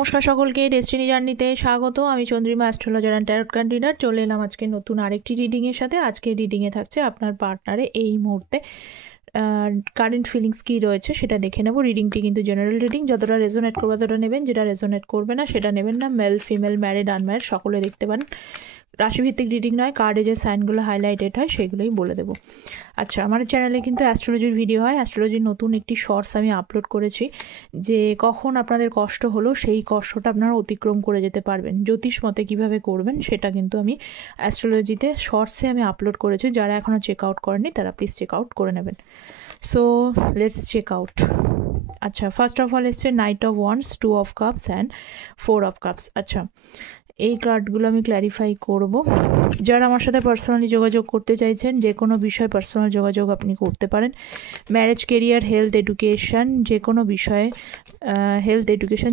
নমস্কার সকলকে, ডেস্টিনি জার্নিতে স্বাগত। আমি Chandrima, astrologer and tarot card reader. চলে এলাম আজকে নতুন আরেকটি রিডিংয়ের সাথে। আজকের রিডিংয়ে থাকছে আপনার পার্টনারে এই মুহূর্তে কারেন্ট ফিলিংস কী রয়েছে সেটা দেখে নেব। রিডিংটি কিন্তু জেনারেল রিডিং, যতটা রেজোনেট করবে ততটা নেবেন, যেটা রেজোনেট করবে না সেটা নেবেন না। মেল, ফিমেল, ম্যারিড, আনম্যারিড সকলে দেখতে পারেন। রাশিভিত্তিক রিডিং নয়, কার্ডে যে সাইনগুলো হাইলাইটেড হয় সেগুলোই বলে দেবো। আচ্ছা, আমার চ্যানেলে কিন্তু অ্যাস্ট্রোলজির ভিডিও হয়। অ্যাস্ট্রোলজির নতুন একটি শর্টস আমি আপলোড করেছি, যে কখন আপনাদের কষ্ট হলো সেই কষ্টটা আপনারা অতিক্রম করে যেতে পারবেন, জ্যোতিষ মতে কীভাবে করবেন সেটা কিন্তু আমি অ্যাস্ট্রোলজিতে শর্টসে আমি আপলোড করেছি। যারা এখনও চেক আউট করেনি তারা প্লিজ চেক আউট করে নেবেন। So let's check out. আচ্ছা, ফার্স্ট অফ অল এসছে knight of wands, 2 of cups and 4 of cups. আচ্ছা, এই কার্ডগুলো আমি ক্ল্যারিফাই করব। যারা আমার সাথে পার্সোনালি যোগাযোগ করতে চাইছেন, যে কোনো বিষয়ে পার্সোনাল যোগাযোগ আপনি করতে পারেন। ম্যারেজ, কেরিয়ার, হেলথ, এডুকেশন, যে কোনো বিষয়ে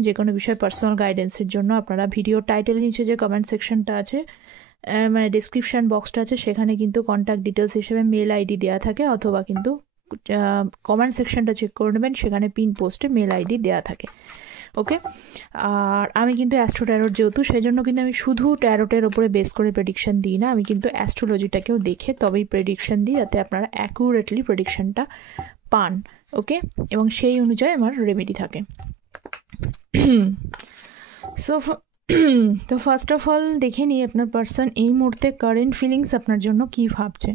যে কোনো বিষয়ে পার্সোনাল গাইডেন্সের জন্য আপনারা ভিডিও টাইটেলের নিচে যে কমেন্ট সেকশনটা আছে, মানে ডিসক্রিপশান বক্সটা আছে, সেখানে কিন্তু কন্ট্যাক্ট ডিটেলস হিসেবে মেল আইডি দেওয়া থাকে, অথবা কিন্তু কমেন্ট সেকশনটা চেক করে নেবেন, সেখানে পিন পোস্টে মেল আইডি দেওয়া থাকে। ওকে, আর আমি কিন্তু অ্যাস্ট্রো ট্যারোট যেহেতু, সেই জন্য কিন্তু আমি শুধু ট্যারোটের ওপরে বেস করে প্রেডিকশান দিই না, আমি কিন্তু অ্যাস্ট্রোলজিটাকেও দেখে তবেই প্রেডিকশান দিই, যাতে আপনারা অ্যাকুরেটলি প্রেডিকশানটা পান। ওকে, এবং সেই অনুযায়ী আমার রেমেডি থাকে। সো তো ফার্স্ট অফ অল দেখে নিই আপনার পার্সন এই মুহূর্তে কারেন্ট ফিলিংস আপনার জন্য কী ভাবছে।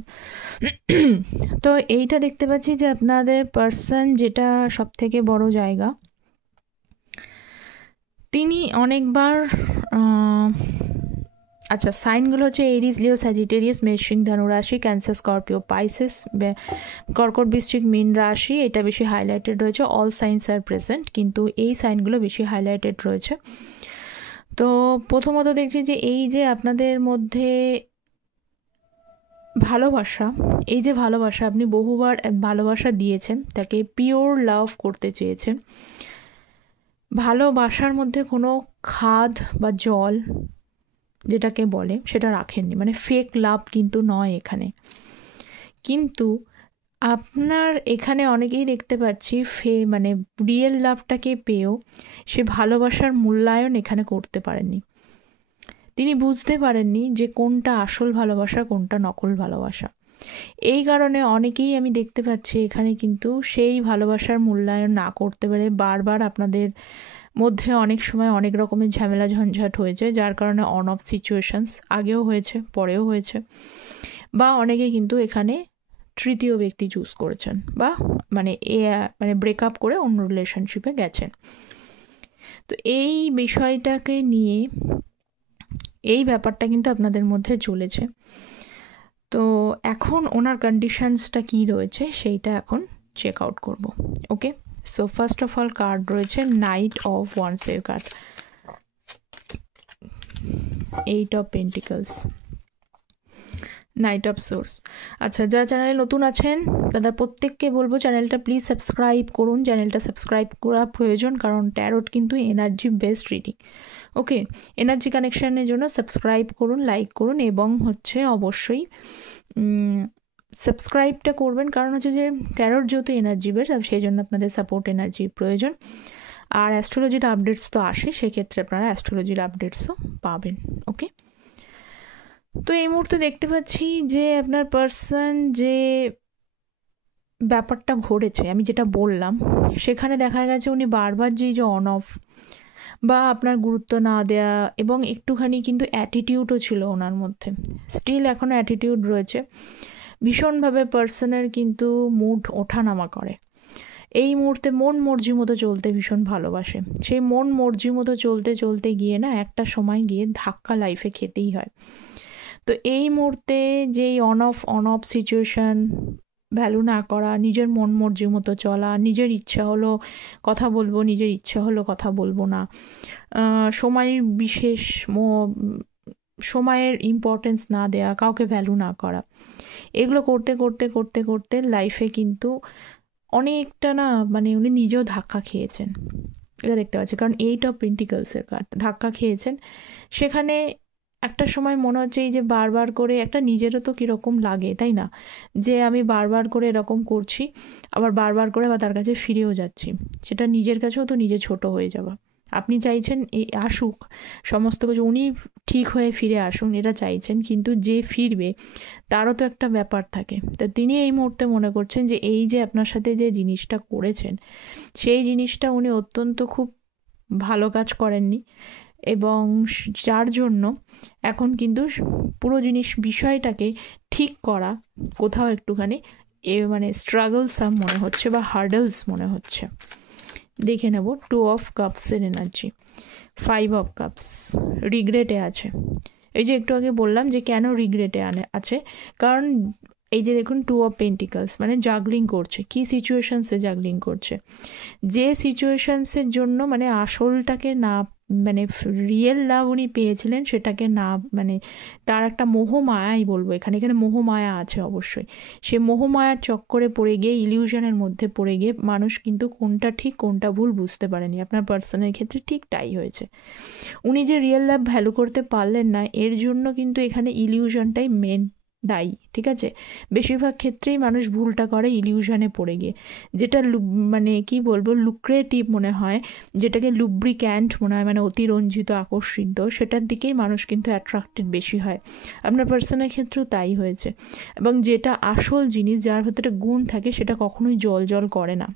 তো এইটা দেখতে পাচ্ছি যে আপনাদের পার্সন, যেটা সবথেকে বড় জায়গা, তিনি অনেকবার আচ্ছা, সাইনগুলো হচ্ছে এরিস, লিও, স্যাজিটেরিয়াস, মেষ, ধনুরাশি, ক্যান্সার, স্করপিও, পাইসেস, কর্কট, বৃশ্চিক, মীন রাশি। এটা বেশি হাইলাইটেড রয়েছে। অল সাইন্স আর প্রেজেন্ট, কিন্তু এই সাইনগুলো বেশি হাইলাইটেড রয়েছে। তো প্রথমত দেখছি যে এই যে আপনাদের মধ্যে ভালোবাসা, এই যে ভালোবাসা, আপনি বহুবার ভালোবাসা দিয়েছেন, তাকে পিওর লাভ করতে চেয়েছেন। ভালোবাসার মধ্যে কোনো খাদ বা জল যেটাকে বলে সেটা রাখেননি, মানে ফেক লাভ কিন্তু নয় এখানে। কিন্তু আপনার এখানে অনেকেই দেখতে পাচ্ছি মানে রিয়েল লাভটাকে পেয়েও সে ভালোবাসার মূল্যায়ন এখানে করতে পারেননি। তিনি বুঝতে পারেননি যে কোনটা আসল ভালোবাসা, কোনটা নকল ভালোবাসা। এই কারণে অনেকেই আমি দেখতে পাচ্ছি এখানে কিন্তু সেই ভালোবাসার মূল্যায়ন না করতে পারে বারবার আপনাদের মধ্যে অনেক সময় অনেক রকমের ঝামেলা ঝঞ্ঝাট হয়েছে, যার কারণে অন অফ সিচুয়েশনস আগেও হয়েছে, পরেও হয়েছে। বা অনেকে কিন্তু এখানে তৃতীয় ব্যক্তি চুজ করেছেন, বা মানে ব্রেকআপ করে অন্য রিলেশনশিপে গেছেন। তো এই বিষয়টাকে নিয়ে এই ব্যাপারটা কিন্তু আপনাদের মধ্যে চলেছে। তো এখন ওনার কন্ডিশনসটা কী রয়েছে সেইটা এখন চেক আউট করব। Okay, so first of all card রয়েছে নাইট অফ ওয়ান্ডসের card, 8 of pentacles, knight of swords. আচ্ছা, যারা চ্যানেলে নতুন আছেন তাদের প্রত্যেককে বলবো চ্যানেলটা প্লিজ সাবস্ক্রাইব করুন। চ্যানেলটা সাবস্ক্রাইব করা প্রয়োজন, কারণ ট্যারোট কিন্তু এনার্জি বেসড রিডিং। ওকে, এনার্জি কানেকশানের জন্য সাবস্ক্রাইব করুন, লাইক করুন, এবং হচ্ছে অবশ্যই সাবস্ক্রাইবটা করবেন, কারণ হচ্ছে যে ট্যারোট যেহেতু এনার্জি বেসড, সেই জন্য আপনাদের সাপোর্ট এনার্জির প্রয়োজন। আর অ্যাস্ট্রোলজির আপডেটস তো আসে, সেক্ষেত্রে আপনারা অ্যাস্ট্রোলজির আপডেটসও পাবেন। ওকে, তো এই মুহূর্তে দেখতে পাচ্ছি যে আপনার পার্সন যে ব্যাপারটা ঘটেছে, আমি যেটা বললাম, সেখানে দেখা গেছে উনি বারবার যে অন অফ বা আপনার গুরুত্ব না দেয়া, এবং একটুখানি কিন্তু অ্যাটিটিউডও ছিল ওনার মধ্যে, স্টিল এখনও অ্যাটিটিউড রয়েছে। ভীষণভাবে পার্সনের কিন্তু মুড ওঠানামা করে। এই মুহূর্তে মন মর্জি মতো চলতে ভীষণ ভালোবাসে। সেই মন মর্জি মতো চলতে চলতে গিয়ে না একটা সময় গিয়ে ধাক্কা লাইফে খেতেই হয়। তো এই মুহূর্তে যেই অন অফ সিচুয়েশান, ভ্যালু না করা, নিজের মন মর্জি মতো চলা, নিজের ইচ্ছা হলো কথা বলবো, নিজের ইচ্ছা হলো কথা বলবো না, সময়ের ইম্পর্টেন্স না দেয়া, কাউকে ভ্যালু না করা, এগুলো করতে করতে করতে করতে লাইফে কিন্তু অনেকটা না, মানে উনি নিজেও ধাক্কা খেয়েছেন, এটা দেখতে পাচ্ছি। কারণ 8 অফ পেন্টিকলসের কার্ড, ধাক্কা খেয়েছেন। সেখানে একটা সময় মনে হচ্ছে এই যে বারবার করে একটা নিজেরও তো কীরকম লাগে, তাই না, যে আমি বারবার করে এরকম করছি, আবার বারবার করে বা তার কাছে ফিরেও যাচ্ছি, সেটা নিজের কাছেও তো নিজে ছোট হয়ে যাওয়া। আপনি চাইছেন এই আসুক সমস্ত কিছু, উনি ঠিক হয়ে ফিরে আসুন এটা চাইছেন, কিন্তু যে ফিরবে তারও তো একটা ব্যাপার থাকে। তো তিনি এই মুহূর্তে মনে করছেন যে এই যে আপনার সাথে যে জিনিসটা করেছেন সেই জিনিসটা উনি অত্যন্ত খুব ভালো কাজ করেননি, এবং যার জন্য এখন কিন্তু পুরো বিষয়টাকে ঠিক করা কোথাও একটুখানি মানে স্ট্রাগলস মনে হচ্ছে বা হার্ডলস মনে হচ্ছে। দেখে নেব 2 অফ কাপসের এনার্জি, 5 অফ কাপস, রিগ্রেটে আছে। এই যে একটু আগে বললাম যে কেন রিগ্রেটে আছে, কারণ এই যে দেখুন 2 অফ পেন্টিকলস মানে জাগলিং করছে, কি সিচুয়েশনসে জাগলিং করছে, যে সিচুয়েশনসের জন্য মানে আসলটাকে না মানে রিয়েল লাভ উনি পেয়েছিলেন সেটাকে না মানে তার একটা মোহমায়াই বলবো, এখানে মোহমায়া আছে অবশ্যই। সে মোহমায়ার চক্করে পড়ে গিয়ে ইলিউশনের মধ্যে পড়ে গিয়ে মানুষ কিন্তু কোনটা ঠিক কোনটা ভুল বুঝতে পারেনি। আপনার পার্সনের ক্ষেত্রে ঠিক তাই হয়েছে। উনি যে রিয়েল লাভ ভ্যালু করতে পারলেন না এর জন্য কিন্তু এখানে ইলিউশনটাই মেন দায়ী, ঠিক আছে। বেশিরভাগ ক্ষেত্রেই মানুষ ভুলটা করে ইলিউশনে পড়ে গিয়ে, যেটা মানে কি বলবো লুক্রেটিভ মনে হয়, যেটাকে লুব্রিক্যান্ট মনে হয় মানে অতিরঞ্জিত আকর্ষিত, সেটার দিকেই মানুষ কিন্তু অ্যাট্রাক্টেড বেশি হয়। আপনার পার্সনের ক্ষেত্রেও তাই হয়েছে, এবং যেটা আসল জিনিস যার ভেতরে গুণ থাকে সেটা কখনোই জল করে না।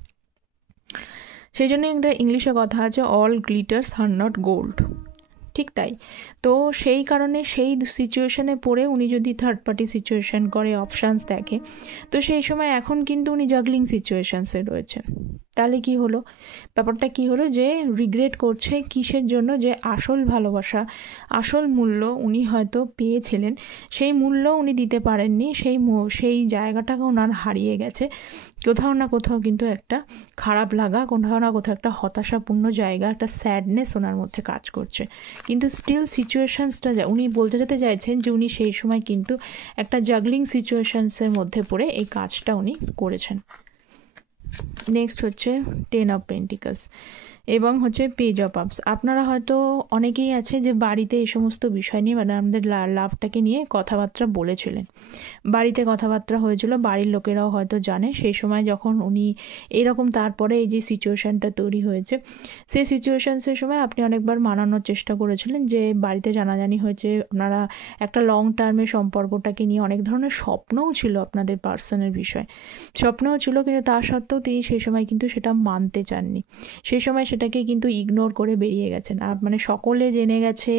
সেই জন্য একটা ইংলিশে কথা আছে, all glitters are not gold, ঠিক তাই। তো সেই কারণে সেই সিচুয়েশানে পড়ে উনি যদি থার্ড পার্টি সিচুয়েশান করে অপশানস দেখে, তো সেই সময় এখন কিন্তু উনি জাগলিং সিচুয়েশানসে রয়েছেন। তাহলে কি হলো, ব্যাপারটা কি হলো যে রিগ্রেট করছে কিসের জন্য, যে আসল ভালোবাসা আসল মূল্য উনি হয়তো পেয়েছিলেন, সেই মূল্য উনি দিতে পারেননি, সেই জায়গাটাকে ওনার হারিয়ে গেছে। কোথাও না কোথাও কিন্তু একটা খারাপ লাগা, কোথাও না কোথাও একটা হতাশাপূর্ণ জায়গা, একটা স্যাডনেস ওনার মধ্যে কাজ করছে। কিন্তু স্টিল সিচুয়েশানসটা উনি বলতে যেতে চাইছেন যে উনি সেই সময় কিন্তু একটা জাগলিং সিচুয়েশানসের মধ্যে পড়ে এই কাজটা উনি করেছেন। নেক্সট হচ্ছে 10 অফ পেন্টিকলস এবং হচ্ছে পেজ অফ আপস। আপনারা হয়তো অনেকেই আছে যে বাড়িতে এই সমস্ত বিষয় নিয়ে মানে আমাদের লাভটাকে নিয়ে কথাবার্তা বলেছিলেন, বাড়িতে কথাবার্তা হয়েছিল, বাড়ির লোকেরাও হয়তো জানে। সেই সময় যখন উনি এরকম তারপরে এই যে সিচুয়েশানটা তৈরি হয়েছে, সেই সিচুয়েশানসের সময় আপনি অনেকবার মানানোর চেষ্টা করেছিলেন, যে বাড়িতে জানাজানি হয়েছে, আপনারা একটা লং টার্মে সম্পর্কটাকে নিয়ে অনেক ধরনের স্বপ্নও ছিল আপনাদের পার্সনের বিষয়, স্বপ্নও ছিল, কিন্তু তা সত্ত্বেও তিনি সেই সময় কিন্তু সেটা মানতে চাননি। সেই সময় সেটাকে কিন্তু ইগনোর করে বেরিয়ে গেছেন। আর মানে সকলে জেনে গেছে,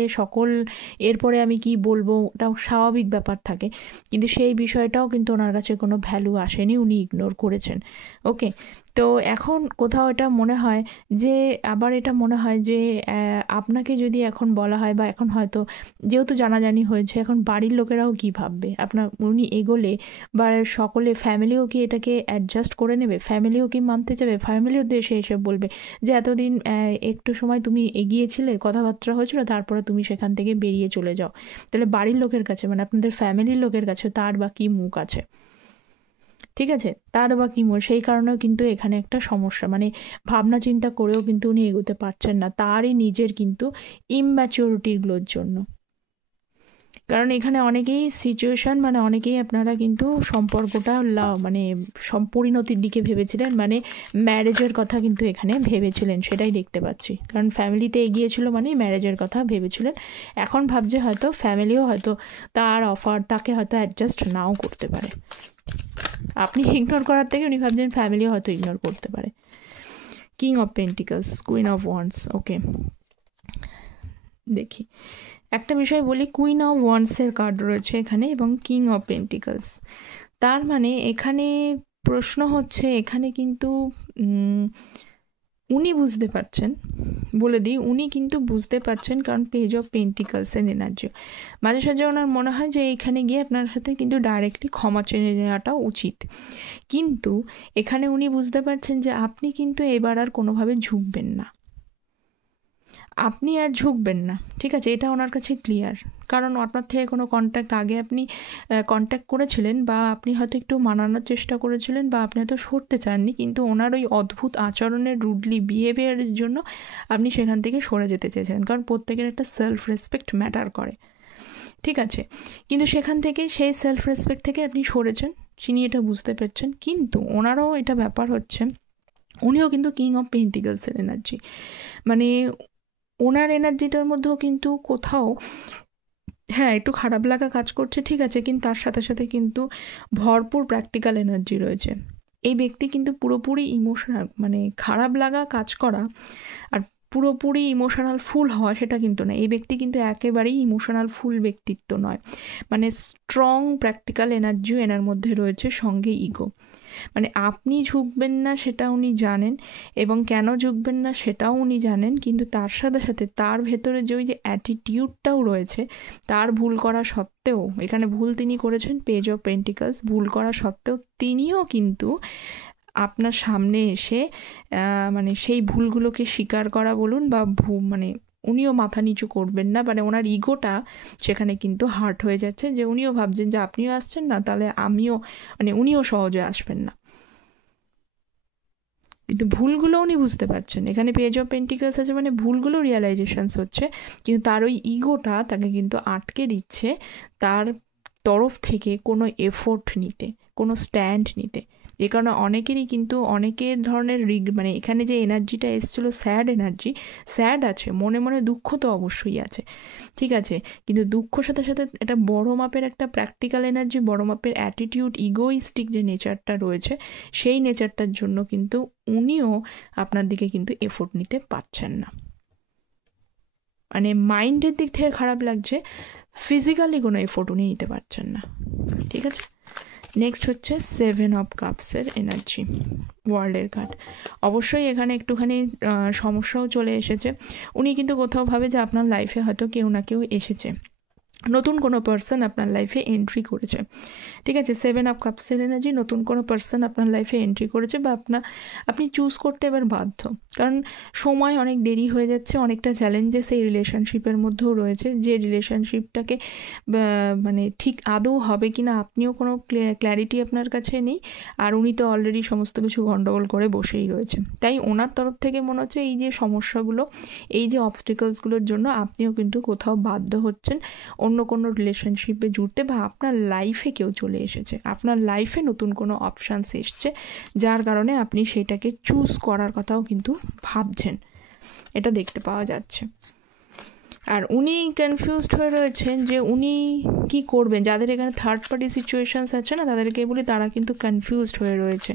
এরপরে আমি কি বলবো, ওটাও স্বাভাবিক ব্যাপার থাকে, কিন্তু সেই বিষয়টাও কিন্তু ওনার কাছে কোনো ভ্যালু আসেনি, উনি ইগনোর করেছেন। ওকে, তো এখন কোথাও এটা মনে হয় যে আবার এটা মনে হয় যে আপনাকে যদি এখন বলা হয় বা এখন হয়তো যেহেতু জানাজানি হয়েছে, এখন বাড়ির লোকেরাও কী ভাববে, উনি এগোলে বা সকলে ফ্যামিলিও কি এটাকে অ্যাডজাস্ট করে নেবে, ফ্যামিলিও কি মানতে চাবে, ফ্যামিলিও দেশে এসে বলবে যে এতদিন একটু সময় তুমি এগিয়েছিলে, কথাবার্তা হয়েছিল, তারপরে তুমি সেখান থেকে বেরিয়ে চলে যাও, তাহলে বাড়ির লোকের কাছে মানে আপনাদের ফ্যামিলির লোকের কাছে তার বা কী মুখ আছে, ঠিক আছে, তার বা কী মুখ। সেই কারণেও কিন্তু এখানে একটা সমস্যা, মানে ভাবনা চিন্তা করেও কিন্তু উনি এগোতে পারছেন না, তারই নিজের কিন্তু ইম্যাচিউরিটিগুলোর জন্য। কারণ এখানে অনেকেই সিচুয়েশান মানে অনেকেই আপনারা কিন্তু সম্পর্কটা মানে পরিণতির দিকে ভেবেছিলেন, মানে ম্যারেজের কথা কিন্তু এখানে ভেবেছিলেন, সেটাই দেখতে পাচ্ছি। কারণ ফ্যামিলিতে এগিয়েছিল মানে ম্যারেজের কথা ভেবেছিলেন, এখন ভাবছে হয়তো ফ্যামিলিও হয়তো তাকে হয়তো অ্যাডজাস্ট নাও করতে পারে। আপনি ইগনোর করার থেকে উনি ভাবছেন ফ্যামিলিও হয়তো ইগনোর করতে পারে। King of pentacles, queen of wands. Okay, দেখি একটা বিষয় বলি, কুইন অফ ওয়ান্ডসের কার্ড রয়েছে এখানে এবং কিং অফ পেন্টিকলস। তার মানে এখানে প্রশ্ন হচ্ছে, এখানে কিন্তু উনি বুঝতে পারছেন, বলে দিই উনি কিন্তু বুঝতে পারছেন, কারণ পেজ অফ পেন্টিকলসের এনার্জি মাঝে সাঝে ওনার মনে হয় যে এখানে গিয়ে আপনার সাথে কিন্তু ডাইরেক্টলি ক্ষমা চেয়ে নেওয়াটা উচিত, কিন্তু এখানে উনি বুঝতে পারছেন যে আপনি কিন্তু এবার আর কোনোভাবে ঝুঁকবেন না, আপনি আর ঝুঁকবেন না, ঠিক আছে, এটা ওনার কাছে ক্লিয়ার। কারণ আপনার থেকে কোনো কন্ট্যাক্ট আগে আপনি কন্ট্যাক্ট করেছিলেন, বা আপনি হয়তো একটু মানানোর চেষ্টা করেছিলেন, বা আপনি হয়তো সরতে চাননি, কিন্তু ওনার ওই অদ্ভুত আচরণের রুডলি বিহেভিয়ারের জন্য আপনি সেখান থেকে সরে যেতে চেয়েছিলেন, কারণ প্রত্যেকের একটা সেলফ রেসপেক্ট ম্যাটার করে, ঠিক আছে, কিন্তু সেখান থেকে সেই সেলফ রেসপেক্ট থেকে আপনি সরেছেন, তিনি এটা বুঝতে পারছেন। কিন্তু ওনারও এটা ব্যাপার হচ্ছে, উনিও কিন্তু কিং অফ পেন্টিকলসের এনার্জি, মানে ওনার এনার্জিটার মধ্যেও কিন্তু কোথাও হ্যাঁ একটু খারাপ লাগা কাজ করছে, ঠিক আছে, কিন্তু তার সাথে সাথে কিন্তু ভরপুর প্র্যাকটিক্যাল এনার্জি রয়েছে। এই ব্যক্তি কিন্তু পুরোপুরি ইমোশনাল, মানে খারাপ লাগা কাজ করা আর পুরোপুরি ইমোশনাল ফুল হওয়া সেটা কিন্তু না। এই ব্যক্তি কিন্তু একেবারেই ইমোশনাল ফুল ব্যক্তিত্ব নয়, মানে স্ট্রং প্র্যাকটিক্যাল এনার্জিও এনার মধ্যে রয়েছে, সঙ্গে ইগো। মানে আপনি ঝুঁকবেন না সেটা উনি জানেন, এবং কেন ঝুঁকবেন না সেটাও উনি জানেন, কিন্তু তার সাথে সাথে তার ভেতরে যে ওই যে অ্যাটিটিউডটাও রয়েছে, তার ভুল করা সত্ত্বেও, এখানে ভুল তিনি করেছেন পেজ অফ পেন্টিকলস, ভুল করা সত্ত্বেও তিনিও কিন্তু আপনার সামনে এসে মানে সেই ভুলগুলোকে স্বীকার করা বলুন বা মানে উনিও মাথা নিচু করবেন না, মানে ওনার ইগোটা সেখানে কিন্তু হার্ট হয়ে যাচ্ছে, যে উনিও ভাবছেন যে আপনিও আসছেন না, তাহলে আমিও, মানে উনিও সহজে আসবেন না। কিন্তু ভুলগুলো উনি বুঝতে পারছেন, এখানে পেজ অফ পেন্টিকলস আছে, মানে ভুলগুলো রিয়েলাইজেশনস হচ্ছে, কিন্তু তার ওই ইগোটা তাকে কিন্তু আটকে দিচ্ছে তার তরফ থেকে কোনো এফোর্ট নিতে, কোনো স্ট্যান্ড নিতে। যে কারণে অনেকেরই কিন্তু অনেকের ধরনের মানে এখানে যে এনার্জিটা এসেছিলো স্যাড এনার্জি, স্যাড আছে, মনে মনে দুঃখ তো অবশ্যই আছে, ঠিক আছে, কিন্তু দুঃখর সাথে সাথে এটা বড় মাপের একটা প্র্যাকটিক্যাল এনার্জি, বড় মাপের অ্যাটিটিউড, ইগোইস্টিক যে নেচারটা রয়েছে, সেই নেচারটার জন্য কিন্তু উনিও আপনার দিকে কিন্তু এফোর্ট নিতে পারছেন না। মানে মাইন্ডের দিক থেকে খারাপ লাগছে, ফিজিক্যালি কোনো এফোর্ট উনি নিতে পারছেন না, ঠিক আছে। নেক্সট হচ্ছে 7 অফ কাপসের এনার্জি, ওয়ার্ল্ডের কার্ড। অবশ্যই এখানে একটুখানি সমস্যাও চলে এসেছে, উনি কিন্তু কোথাও ভাবে যে আপনার লাইফে হয়তো কেউ না কেউ এসেছে, নতুন কোনো পার্সন আপনার লাইফে এন্ট্রি করেছে, ঠিক আছে। 7 অফ কাপসের এনার্জি, নতুন কোনো পার্সন আপনার লাইফে এন্ট্রি করেছে, বা আপনি চুজ করতে এবার বাধ্য, কারণ সময় অনেক দেরি হয়ে যাচ্ছে, অনেকটা চ্যালেঞ্জেস এই রিলেশনশিপের মধ্যেও রয়েছে, যে রিলেশনশিপটাকে মানে ঠিক আদৌ হবে কি না আপনিও কোনো ক্ল্যারিটি আপনার কাছে নেই, আর উনি তো অলরেডি সমস্ত কিছু গণ্ডগোল করে বসেই রয়েছে। তাই ওনার তরফ থেকে মনে হচ্ছে এই যে সমস্যাগুলো, এই যে অবস্টিকলসগুলোর জন্য আপনিও কিন্তু কোথাও বাধ্য হচ্ছেন অন্য কোনো রিলেশনশিপে জুড়তে, বা আপনার লাইফে কেউ চলে এসেছে, আপনার লাইফে নতুন কোনো অপশানস এসছে, যার কারণে আপনি সেটাকে চুজ করার কথাও কিন্তু ভাবছেন, এটা দেখতে পাওয়া যাচ্ছে। আর উনি কনফিউজড হয়ে রয়েছেন যে উনি কি করবেন। যাদের এখানে থার্ড পার্টি সিচুয়েশানস আছে না, তাদেরকে বলি তারা কিন্তু কনফিউজড হয়ে রয়েছে,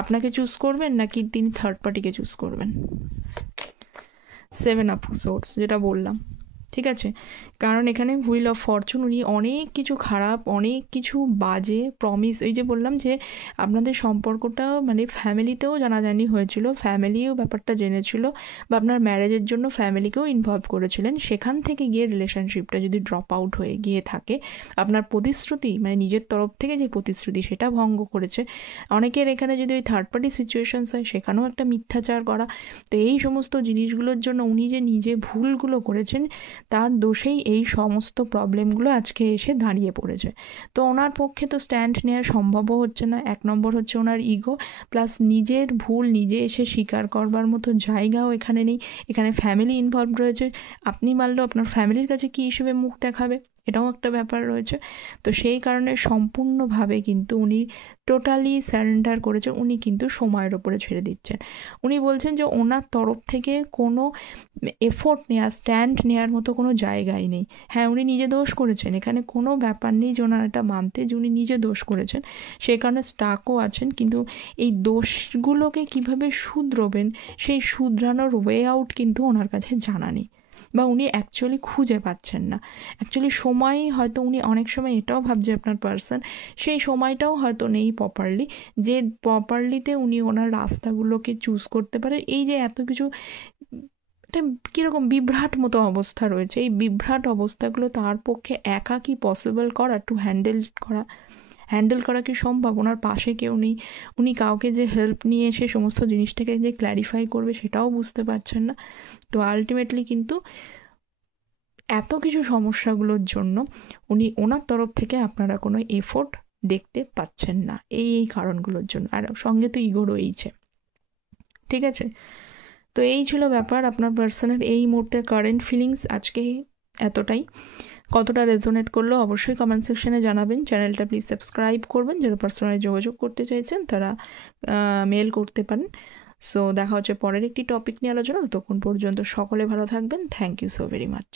আপনাকে চুজ করবেন নাকি তিনি থার্ড পার্টিকে চুজ করবেন। 7 অফ সোর্স যেটা বললাম, ঠিক আছে, কারণ এখানে হুইল অফ ফরচুন, উনি অনেক কিছু খারাপ, অনেক কিছু বাজে প্রমিস, এই যে বললাম যে আপনাদের সম্পর্কটা মানে ফ্যামিলিতেও জানাজানি হয়েছিল, ফ্যামিলিও ব্যাপারটা জেনেছিল, বা আপনার ম্যারেজের জন্য ফ্যামিলিকেও ইনভলভ করেছিলেন, সেখান থেকে গিয়ে রিলেশনশিপটা যদি ড্রপ আউট হয়ে গিয়ে থাকে, আপনার প্রতিশ্রুতি মানে নিজের তরফ থেকে যে প্রতিশ্রুতি সেটা ভঙ্গ করেছে। অনেকের এখানে যদি ওই থার্ড পার্টি সিচুয়েশনস হয়, সেখানেও একটা মিথ্যাচার করা। তো এই সমস্ত জিনিসগুলোর জন্য উনি যে নিজে ভুলগুলো করেছেন, তার দোষেই এই সমস্ত প্রবলেমগুলো আজকে এসে দাঁড়িয়ে পড়েছে। তো ওনার পক্ষে তো স্ট্যান্ড নেওয়া সম্ভবও হচ্ছে না। এক নম্বর হচ্ছে ওনার ইগো, প্লাস নিজের ভুল নিজে এসে স্বীকার করবার মতো জায়গাও এখানে নেই। এখানে ফ্যামিলি ইনভলভ রয়েছে, আপনি মানলেও আপনার ফ্যামিলির কাছে কী হিসেবে মুখ দেখাবে, এটাও একটা ব্যাপার রয়েছে। তো সেই কারণে সম্পূর্ণভাবে কিন্তু উনি টোটালি স্যারেন্ডার করেছে, উনি কিন্তু সময়ের ওপরে ছেড়ে দিচ্ছেন। উনি বলছেন যে ওনার তরফ থেকে কোনো এফোর্ট নেওয়া, স্ট্যান্ড নেওয়ার মতো কোনো জায়গাই নেই। হ্যাঁ, উনি নিজে দোষ করেছেন, এখানে কোনো ব্যাপার নেই যে ওনার এটা মানতে যে উনি নিজে দোষ করেছেন, সেই কারণে স্টাকও আছেন, কিন্তু এই দোষগুলোকে কিভাবে শুধরোবেন সেই শুধরানোর ওয়ে আউট কিন্তু ওনার কাছে জানা নেই, বা উনি অ্যাকচুয়ালি খুঁজে পাচ্ছেন না। অ্যাকচুয়ালি সময়ই হয়তো উনি অনেক সময় এটাও ভাবছে আপনার পার্সন, সেই সময়টাও হয়তো নেই প্রপারলি, যে প্রপারলিতে উনি ওনার রাস্তাগুলোকে চুজ করতে পারে। এই যে এত কিছু একটা কীরকম বিভ্রাট মতো অবস্থা রয়েছে, এই বিভ্রাট অবস্থাগুলো তার পক্ষে একা কি পসিবল করা, টু হ্যান্ডেল করা কি সম্ভব? ওনার পাশে কেউ নেই, উনি কাউকে যে হেল্প নিয়ে এসে সমস্ত জিনিসটাকে যে ক্ল্যারিফাই করবে সেটাও বুঝতে পারছেন না। তো আলটিমেটলি কিন্তু এত কিছু সমস্যাগুলোর জন্য উনি ওনার তরফ থেকে আপনারা কোনো এফোর্ট দেখতে পাচ্ছেন না, এই কারণগুলোর জন্য, আর সঙ্গে তো ইগো রয়েছে, ঠিক আছে। তো এই ছিল ব্যাপার আপনার পার্সনের এই মুহূর্তের কারেন্ট ফিলিংস। আজকে এতটাই, কতটা রেজোনেট করলো অবশ্যই কমেন্ট সেকশনে জানাবেন। চ্যানেলটা প্লিজ সাবস্ক্রাইব করবেন, যারা পার্সোনালি যোগাযোগ করতে চাইছেন তারা মেল করতে পারেন। সো দেখা হচ্ছে পরের একটি টপিক নিয়ে আলোচনা, ততক্ষণ পর্যন্ত সকলে ভালো থাকবেন। Thank you so very much.